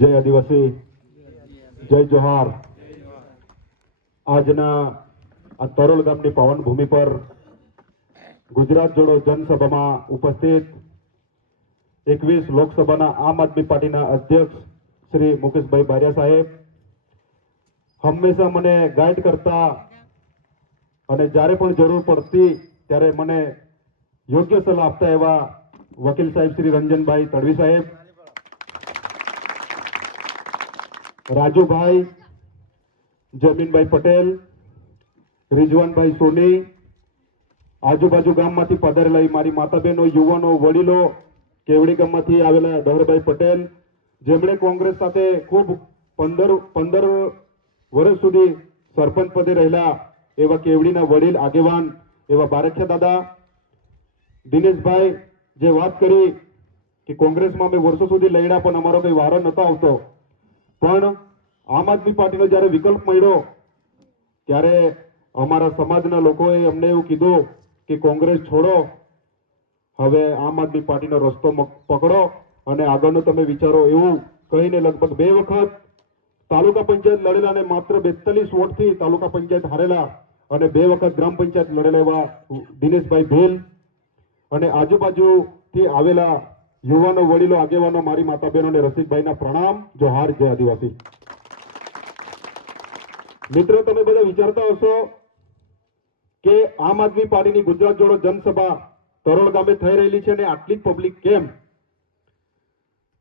જય આદિવાસી, જય જોહાર। આજના આ તરોલ ગામની પાવન ભૂમિ પર ગુજરાત જોડો જનસભામાં ઉપસ્થિત 21 લોકસભાના આમ આદમી પાર્ટીના અધ્યક્ષ શ્રી મુકેશભાઈ બારિયા સાહેબ, હંમેશા મને ગાઈડ કરતા અને જ્યારે પણ જરૂર પડતી ત્યારે મને યોગ્ય સલાહ આપતા એવા વકીલ સાહેબ શ્રી રંજનભાઈ તડવી સાહેબ, રાજુભાઈ, જમીનભાઈ પટેલ, રિજવાનભાઈ સોની, આજુબાજુ ગામમાંથી પધારેલા મારી માતા બહેનો, યુવાનો, વડીલો, કેવડી ગામમાંથી આવેલા દહરભાઈ પટેલ, જેમણે કોંગ્રેસ સાથે ખૂબ 15 વર્ષ સુધી સરપંચ પદે રહેલા એવા કેવડીના વડીલ આગેવાન એવા બારખિયા દાદા, દિનેશભાઈ જે વાત કરી કે કોંગ્રેસમાં અમે વર્ષો સુધી લડ્યા પણ અમારો કઈ વારો નતો આવતો, પણ આમ આદમી પાર્ટીનો જ્યારે વિકલ્પ મળ્યો ત્યારે અમારા સમાજના લોકોએ અમને એવું કીધું કે કોંગ્રેસ છોડો, હવે આમ આદમી પાર્ટીનો રસ્તો પકડો અને આગળનો તમે વિચારો, એવું કહીને લગભગ 2 વખત તાલુકા પંચાયત લડેલા અને માત્ર 42 વોટથી તાલુકા પંચાયત હારેલા અને 2 વખત ગ્રામ પંચાયત લડેલા એવા દિનેશભાઈ ભેલ અને આજુબાજુથી આવેલા યુવાનો, વડીલો, આગેવાનો, મારી માતા બહેનો અને રસિકભાઈના પ્રણામ, જોહાર, જય આદિવાસી। મિત્રો, તમે બધા વિચારતા હશો કે આમ આદમી પાર્ટીની ગુજરાત જોડો જનસભા તરોલ ગામે થઈ રહેલી છે અને આટલી પબ્લિક કેમ?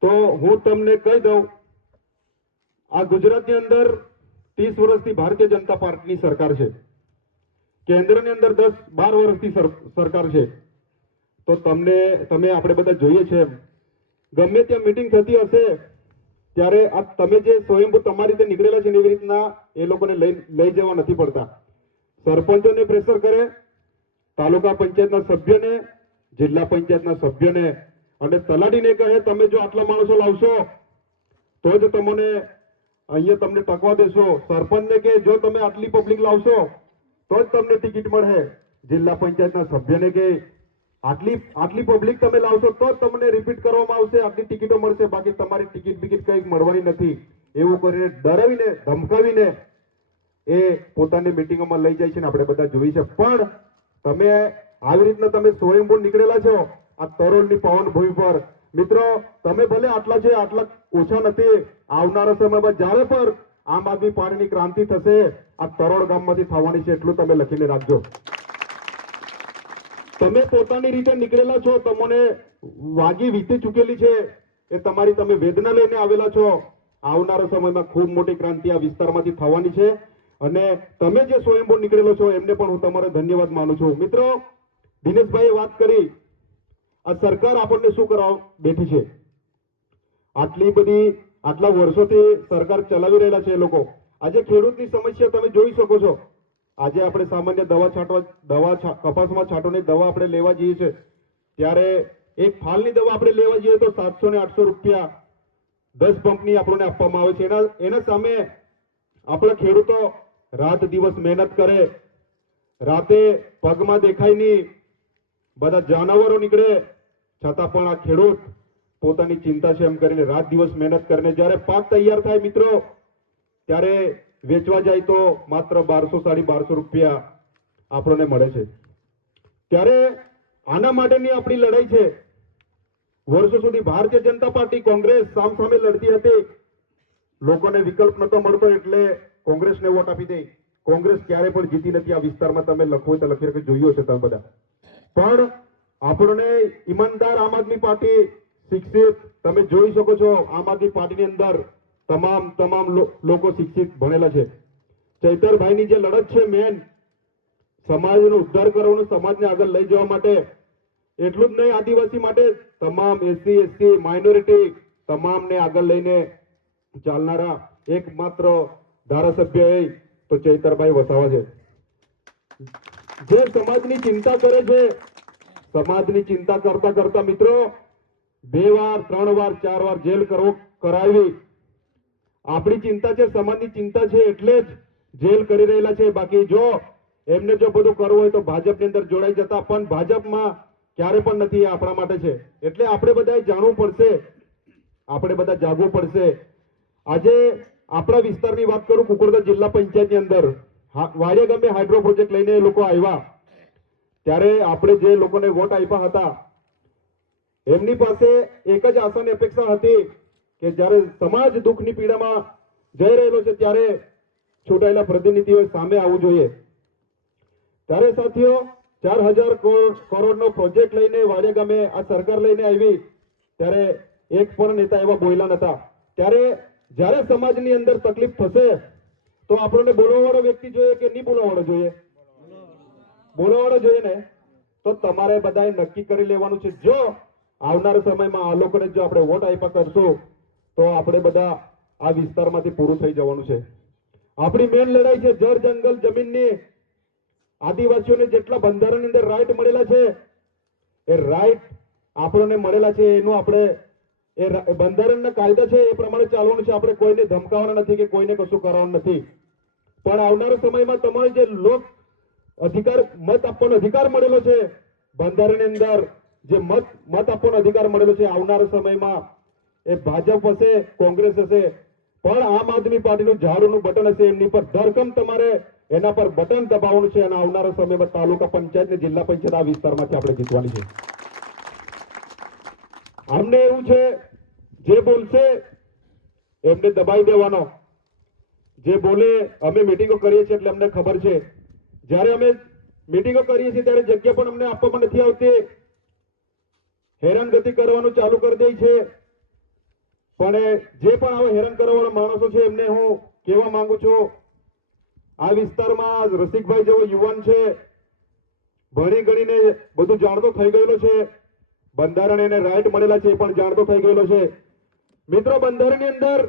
તો હું તમને કહી દઉં, આ ગુજરાતની અંદર 30 વર્ષથી ભારતીય જનતા પાર્ટીની સરકાર છે, કેન્દ્રની અંદર 10-12 વર્ષથી સરકાર છે, તો તમે આપણે બધા જોઈએ છે ગમે ત્યાં મીટિંગ થતી હશે ત્યારે આ તમે જે સ્વયંભૂ તમારી રીતે નીકળેલા છે એવી રીતના એ લોકોને લઈ જવા નથી પડતા। સરપંચોને પ્રેશર કરે, તાલુકા પંચાયતના સભ્યને, જિલ્લા પંચાયતના સભ્યને અને તલાટીને કહે તમે જો આટલા માણસો લાવશો તો જ તમને અહીંયા તમને ટકવા દેશો, સરપંચને કે જો તમે આટલી પબ્લિક લાવશો તો જ તમને ટિકિટ મળે, જિલ્લા પંચાયતના સભ્યને કે આટલી પબ્લિક તમે લાવશો તો જ તમને રિપીટ કરવામાં આવશે, આટલી ટિકિટો મળશે, બાકી તમારી ટિકિટ કંઈક મળવાની નથી, એવું કરીને ડરાવીને ધમકાવીને એ પોતાની મિટિંગોમાં લઈ જાય છે ને આપણે બધા જોઈ છે। પણ તમે આવી રીતના તમે સ્વયંભૂ નીકળેલા છો આ તરોલની પાવન ભૂમિ પર, મિત્રો તમે ભલે આટલા છે, આટલા ઓછા નથી, આવનારા સમયમાં જ્યારે પણ આમ આદમી પાર્ટીની ક્રાંતિ થશે આ તરોલ ગામમાંથી થવાની છે, એટલું તમે લખીને રાખજો। તમે પોતાની રીતે નીકળેલા છો, તમને વાગી વીતી ચૂકેલી છે, એ તમારી તમે વેદના લઈને આવેલા છો, આવનારા સમયમાં ખૂબ મોટી ક્રાંતિ આ વિસ્તારમાંથી થવાની છે અને તમે જે સ્વયંભૂ નીકળેલો છો એમને પણ હું તમારો ધન્યવાદ માનું છું। મિત્રો, દિનેશભાઈએ વાત કરી આ સરકાર આપણને શું કરવા બેઠી છે, આટલા વર્ષોથી સરકાર ચલાવી રહેલા છે એ લોકો। આજે ખેડૂતની સમસ્યા તમે જોઈ શકો છો, આજે આપણે સામાન્ય કપાસમાં છાંટવાની દવા આપણે લેવા જઈએ છીએ ત્યારે એક ફાલની દવા આપણે લેવા જઈએ તો 700 ને 800 રૂપિયા 10 પંપની આપણને આપવામાં આવે છે। એના સામે આપણા ખેડૂતો રાત દિવસ મહેનત કરે, રાતે પગમાં દેખાય નહીં, બધા જાનવરો નીકળે, છતાં પણ આ ખેડૂત પોતાની ચિંતા છે એમ કરીને રાત દિવસ મહેનત કરીને જ્યારે પાક તૈયાર થાય મિત્રો ત્યારે વેચવા જાય તો માત્ર 1200-1250 રૂપિયા આપણને મળે છે। ત્યારે આના માટેની આપણી લડાઈ છે। વર્ષો સુધી ભારતીય જનતા પાર્ટી કોંગ્રેસ સામસામે લડતી હતી, લોકોને વિકલ્પ નતો મળતો એટલે કોંગ્રેસને વોટ આપી દે। કોંગ્રેસ ક્યારે પણ જીતી નથી આ વિસ્તારમાં, તમે લખવું તો લખી રાખી જોયું હશે તમે બધા, પણ આપણને ઈમાનદાર આમ આદમી પાર્ટી શિક્ષિત, તમે જોઈ શકો છો આમ આદમી પાર્ટીની અંદર તમામ લોકો શિક્ષિત ભણેલા છે। ચૈતરભાઈની જે લડત છે મેન સમાજનો ઉદ્ધાર કરવાનો, સમાજને આગળ લઈ જવા માટે, એટલું જ નહીં આદિવાસી માટે તમામ SC ST માઇનોરિટી તમામને આગળ લઈને ચાલનારા એકમાત્ર ધારાસભ્ય એ તો ચૈતરભાઈ વસાવા છે, જે સમાજની ચિંતા કરે છે। સમાજની ચિંતા કરતા મિત્રો 2 વાર 3 વાર 4 વાર જેલ કરાવી, આપણી ચિંતા છે, સમાજની ચિંતા છે એટલે જ જેલ કરી રહેલા છે, બાકી જો એમને જો બધું કરવું હોય તો ભાજપની અંદર જોડાઈ જતા, પણ ભાજપમાં ક્યારે પણ નથી, આપણા માટે છે। એટલે આપણે બધાએ જાણવું પડશે, આપણે બધા જાગવું પડશે આજે આપણા વિસ્તારની વાત કરું, કુકરદા જિલ્લા પંચાયતની અંદર વાડિયા ગામે હાઇડ્રો પ્રોજેક્ટ લઈને એ લોકો આવ્યા, ત્યારે આપણે જે લોકોને વોટ આપ્યા હતા એમની પાસે એક જ આશાની અપેક્ષા હતી કે જ્યારે સમાજ દુઃખની પીડામાં જઈ રહેલો છે ત્યારે ચૂંટાયેલા પ્રતિનિધિઓ સામે આવવું જોઈએ. ત્યારે સાથીઓ 4000 કરોડનો પ્રોજેક્ટ લઈને વાડિયા ગામે આ સરકાર લઈને આવી, ત્યારે એક પણ નેતા એવા બોલ્યા નતા. ત્યારે જ્યારે સમાજની અંદર તકલીફ થશે તો આપણને બોલવાવાળો વ્યક્તિ જોઈએ કે નહીં બોલવાવાળો જોઈએ? બોલવાવાળો જોઈએ ને. તો તમારે બધાએ નક્કી કરી લેવાનું છે, જો આવનારા સમયમાં આ લોકોને જો આપણે વોટ આપ્યા કરશું તો આપણે બધા આ વિસ્તારમાંથી પૂરું થઈ જવાનું છે. આપણી મેન લડાઈ છે જળ જંગલ જમીનની. આદિવાસીઓને જેટલા બંધારણની અંદર રાઈટ મળેલા છે એ રાઈટ આપણને મળેલા છે, એનું આપણે એ બંધારણના કાયદા છે એ પ્રમાણે ચાલવાનું છે. આપણે કોઈને ધમકાવવાના નથી કે કોઈને કશું કરવાનું નથી. પણ આવનારા સમયમાં તમારે જે લોક અધિકાર મત આપવાનો અધિકાર મળેલો છે બંધારણની અંદર, જે મત આપવાનો અધિકાર મળેલો છે, આવનારા સમયમાં એ ભાજપ હશે, કોંગ્રેસ હશે, પણ આમ આદમી પાર્ટીનું ઝાડુનું બટન હશે, એમની પર ધરખમ તમારે એના પર બટન દબાવવાનું છે અને આવનારા સમયમાં તાલુકા પંચાયત ને જિલ્લા પંચાયત આ વિસ્તારમાંથી આપણે જીતવાની છે. અમને એવું છે જે બોલશે એમને દબાઈ દેવાનો. જે બોલે, અમે મીટિંગો કરીએ છીએ એટલે અમને ખબર છે, જ્યારે અમે મીટિંગો કરીએ છીએ ત્યારે જગ્યા પણ અમને આપવામાં નથી આવતી, હેરાનગતિ કરવાનું ચાલુ કરી દે છે. પણ જે પણ આવા હેરાન કરવાવાળા માણસો છે એમને હું કહેવા માંગુ છું, આ વિસ્તારમાં રસિકભાઈ જેવો યુવાન છે, ભણી ગણીને બધું જાણતો થઈ ગયેલો છે, બંધારણ એને રાઈટ મળેલા છે એ પણ જાણતો થઈ ગયેલો છે. મિત્રો, બંધારણની અંદર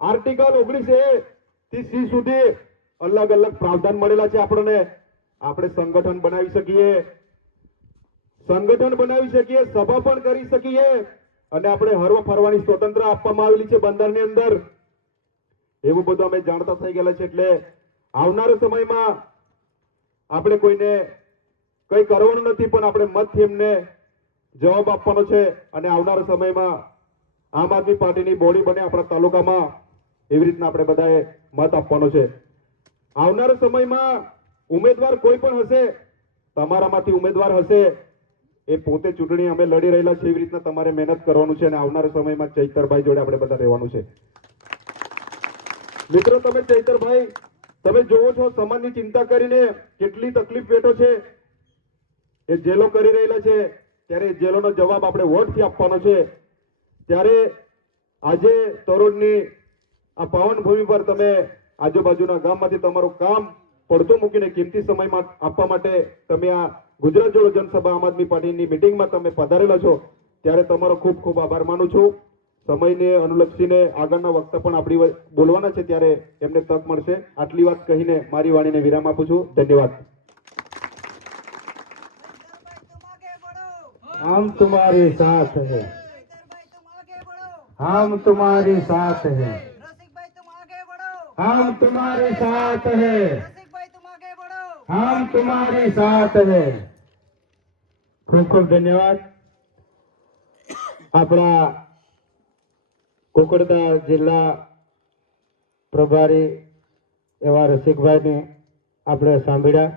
આર્ટિકલ 19A થી C સુધી અલગ અલગ પ્રાવધાન મળેલા છે આપણને. આપણે સંગઠન બનાવી શકીએ, સભા પણ કરી શકીએ અને આપણે હરવા ફરવાની સ્વતંત્ર આપવામાં આવેલી છે બંધારણની અંદર. એવું બધું અમે જાણતા થઈ ગયેલા છે. એટલે આવનારા સમયમાં આપણે કોઈને કઈ કરવાનું નથી, પણ આપણે મતથી એમને જવાબ આપવાનો છે અને આવનારા સમયમાં આમ આદમી પાર્ટીની બોડી બને આપણા તાલુકામાં, એવી રીતના આપણે બધાએ મત આપવાનો છે. આવનારા સમયમાં ઉમેદવાર કોઈ પણ હશે, તમારામાંથી ઉમેદવાર હશે, એ પોતે ચૂંટણી અમે લડી રહેલા છે, એવી રીતના તમારે મહેનત કરવાનું છે અને આવનારા સમયમાં ચૈતરભાઈ જોડે આપણે બધા રહેવાનું છે. મિત્રો, તમે ચૈતરભાઈ તમે જોવો છો સમાજની ચિંતા કરીને કેટલી તકલીફ વેઠો છે, એ જેલો કરી રહેલા છે, ત્યારે જેલોનો જવાબ આપણે વોટથી આપવાનો છે. ત્યારે આજે તરોડની આ પાવન ભૂમિ પર તમે આજુબાજુના ગામમાંથી તમારું કામ પડતું મૂકીને કિંમતી સમયમાં આપવા માટે તમે આ ગુજરાત જોડો જનસભા આમ આદમી પાર્ટીની મિટિંગમાં તમે પધારેલા છો, ત્યારે તમારો ખૂબ ખૂબ આભાર માનું છું. સમયને અનુલક્ષીને આગળના વક્તા પણ આપણી બોલવાના છે, ત્યારે એમને તક મળશે. આટલી વાત કહીને મારી વાણીને વિરામ આપું છું. ધન્યવાદ. हम तुम्हारे साथ हैं, हम तुम्हारे साथ हैं, हम तुम्हारे साथ हैं, हम तुम्हारे साथ हैं. ખૂબ ખૂબ ધન્યવાદ. આપણા કુકરદા જિલ્લા પ્રભારી એવા રસિકભાઈને આપણે સાંભળ્યા.